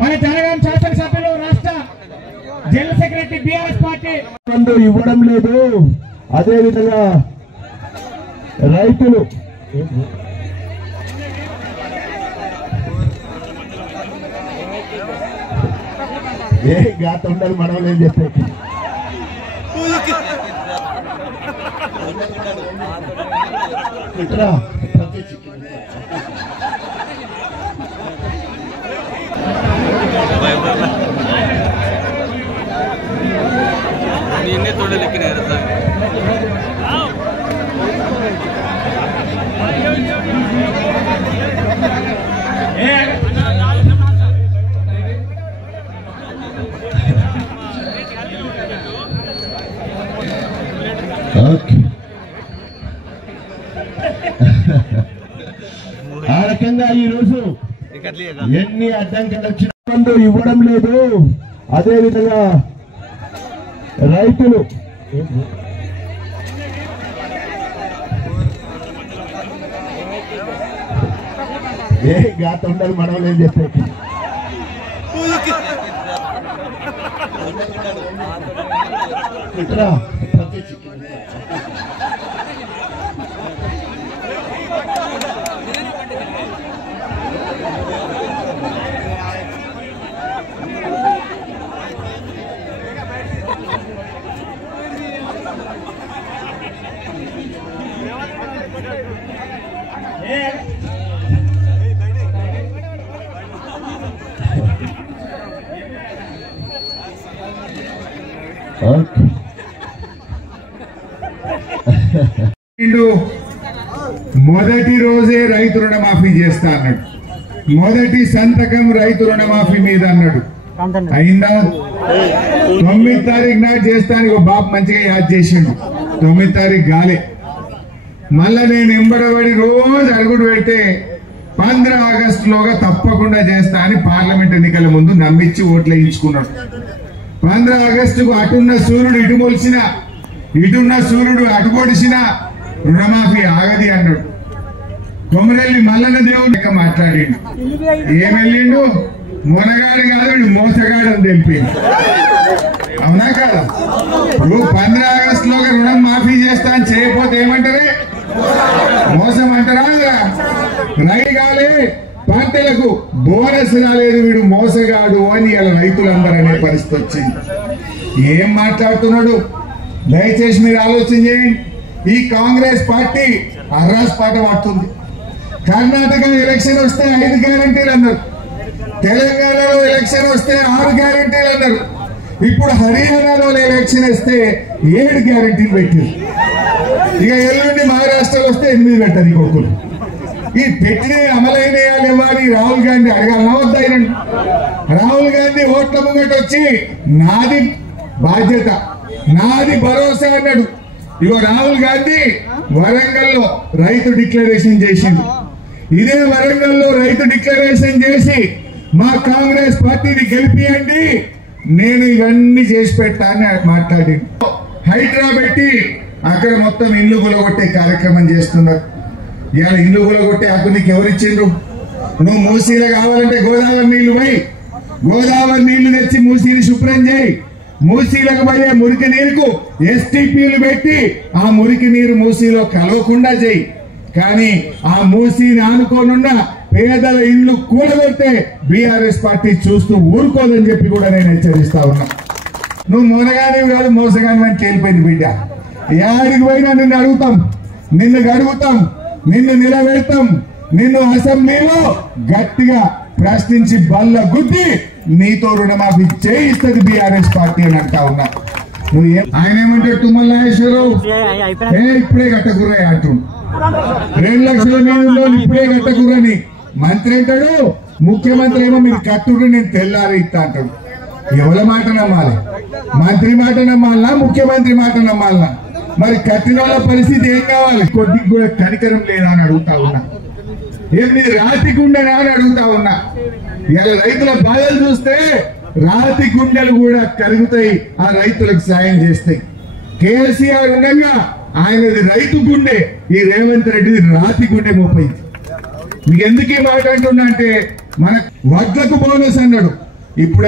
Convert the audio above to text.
మన జనగాం శాసనసభ్యులు రాష్ట్ర జనరల్ సెక్రటరీ బీఆర్ఎస్ పార్టీ ఇవ్వడం లేదు. అదే విధంగా రైతులు ఏ గాత ఉండాలి మనం ఏం చెప్పే थोड़े लेकिन ఆ రకంగా ఈ రోజు ఎన్ని అడ్డంకులు వచ్చినా ఇవ్వడం లేదు. అదే విధంగా రైతులు ఏ గాత ఉండాలి మనం ఏం చెప్పే మొదటి రోజే రైతు రుణమాఫీ చేస్తా అన్నాడు. మొదటి సంతకం రైతు రుణమాఫీ మీద అన్నాడు. అయిందా? 9 తారీఖు నాడు చేస్తానికి ఒక బాబు మంచిగా యాద్ చేసిండు. 9 తారీఖు గాలే. మళ్ళా నేను ఎంబడబడి రోజు అడుగుడు పెడితే 15 ఆగస్టులోగా తప్పకుండా చేస్తా అని పార్లమెంట్ ఎన్నికల ముందు నమ్మించి ఓట్లు వేయించుకున్నాడు. 15 ఆగస్టుకు అటున్న సూర్యుడు ఇటు మొలిసిన, ఇటున్న సూర్యుడు అటు పొడిచిన రుణమాఫీ ఆగది అన్నాడు. కొమరెల్లి మల్లన్న దేవుడు లెక్క మాట్లాడిండు. ఏమెళ్ళిండు? మొనగాడు కాదు, వీడు మోసగాడు అని తెలిపిండు. అవునా కాదా? నువ్వు 15 ఆగస్టులోగా రుణం మాఫీ చేస్తా అని చేయకపోతే ఏమంటారే? మోసం అంటారా? రైగాలే పార్టీలకు బోనస్ రాలేదు, వీడు మోసగాడు అని ఇలా రైతులందరూ అనే పరిస్థితి వచ్చింది. ఏం మాట్లాడుతున్నాడు? దయచేసి మీరు ఆలోచన చేయండి. ఈ కాంగ్రెస్ పార్టీ అర్రాస్ పాట పడుతుంది. కర్ణాటక ఎలక్షన్ వస్తే 5 గ్యారంటీలు అన్నారు, తెలంగాణలో ఎలక్షన్ వస్తే 6 గ్యారంటీలు అన్నారు, ఇప్పుడు హర్యానాలో ఎలక్షన్ వస్తే 7 గ్యారంటీలు పెట్టారు. ఇక ఎల్లుండి మహారాష్ట్రలో వస్తే 8 పెట్టారు. ఇంకొకరు ఈ పెట్టిన అమలైనయాలు ఇవ్వాలి. రాహుల్ గాంధీ అడగాలన్నా వద్దాయనండి. రాహుల్ గాంధీ ఓట్ల ముంగట వచ్చి నాది బాధ్యత, నాది భరోసా అన్నాడు. ఇగో రాహుల్ గాంధీ వరంగల్లో రైతు డిక్లరేషన్ చేసింది. ఇదే వరంగల్లో రైతు డిక్లరేషన్ చేసి మా కాంగ్రెస్ పార్టీని గెలిపియండి, నేను ఇవన్నీ చేసి పెట్టా అని మాట్లాడి హైడ్రా పెట్టి అక్కడ మొత్తం ఇల్లు గులగొట్టే కార్యక్రమం చేస్తున్నారు. ఇవాళ ఇల్లు గులగొట్టే హక్కు నీకు ఎవరిచ్చిండ్రు? నువ్వు మూసీలో కావాలంటే గోదావరి నీళ్లు పోయి గోదావరి నీళ్లు తెచ్చి మూసీని శుభ్రం చేయి. మూసీలకు పోయే మురికి నీరుకు ఎస్టీపీలు పెట్టి ఆ మురికి నీరు మూసీలో కలవకుండా చేయి. కానీ ఆ మూసీని ఆనుకోనున్న పేదల ఇల్లు కూలగొడితే బీఆర్ఎస్ పార్టీ చూస్తూ ఊరుకోదని చెప్పి కూడా నేను హెచ్చరిస్తా ఉన్నా. నువ్వు మొనగానే కాదు, మోసగాని అని తేలిపోయింది బిడ్డ. యాడికి పోయినా నిన్ను అడుగుతాం, నిన్ను గడుగుతాం, నిన్ను నిలబెడతాం, నిన్ను అసెంబ్లీలో గట్టిగా ప్రశ్నించి బల్ల గుద్ది నీతో రుణమాఫీ చేయిస్తుంది బీఆర్ఎస్ పార్టీ అని అంటా ఉన్నా. నువ్వు ఆయన ఏమంటాడు? తుమ్మల నాగేశ్వరరావు ఇప్పుడే కట్టకుర్రా అంటుండు. 2 లక్షల నిధుల్లో ఇప్పుడే కట్టకుర్రని మంత్రి అంటాడు. ముఖ్యమంత్రి ఏమో మీరు కట్టుడు నేను తెల్లారి ఇస్తా అంటాడు. ఎవరి మాట నమ్మాలి? మంత్రి మాట నమ్మాలనా, ముఖ్యమంత్రి మాట నమ్మాలనా? మరి కట్టిన వాళ్ళ పరిస్థితి ఏం కావాలి? కొద్దిగా కూడా కనికరం లేదా అని అడుగుతా ఉన్నా. ఏమి రాతి గుండెనా అని అడుగుతా ఉన్నా. ఇలా రైతుల బాధలు చూస్తే రాతి గుండెలు కూడా కరుగుతాయి, ఆ రైతులకు సాయం చేస్తాయి. కేసీఆర్ ఉండగా ఆయనది రైతు గుండె, ఈ రేవంత్ రెడ్డిది రాతి గుండె మోపైంది. మీకు ఎందుకు ఈ మాట అంటున్నా అంటే మన వడ్లకు బోనస్ అన్నాడు. ఇప్పుడు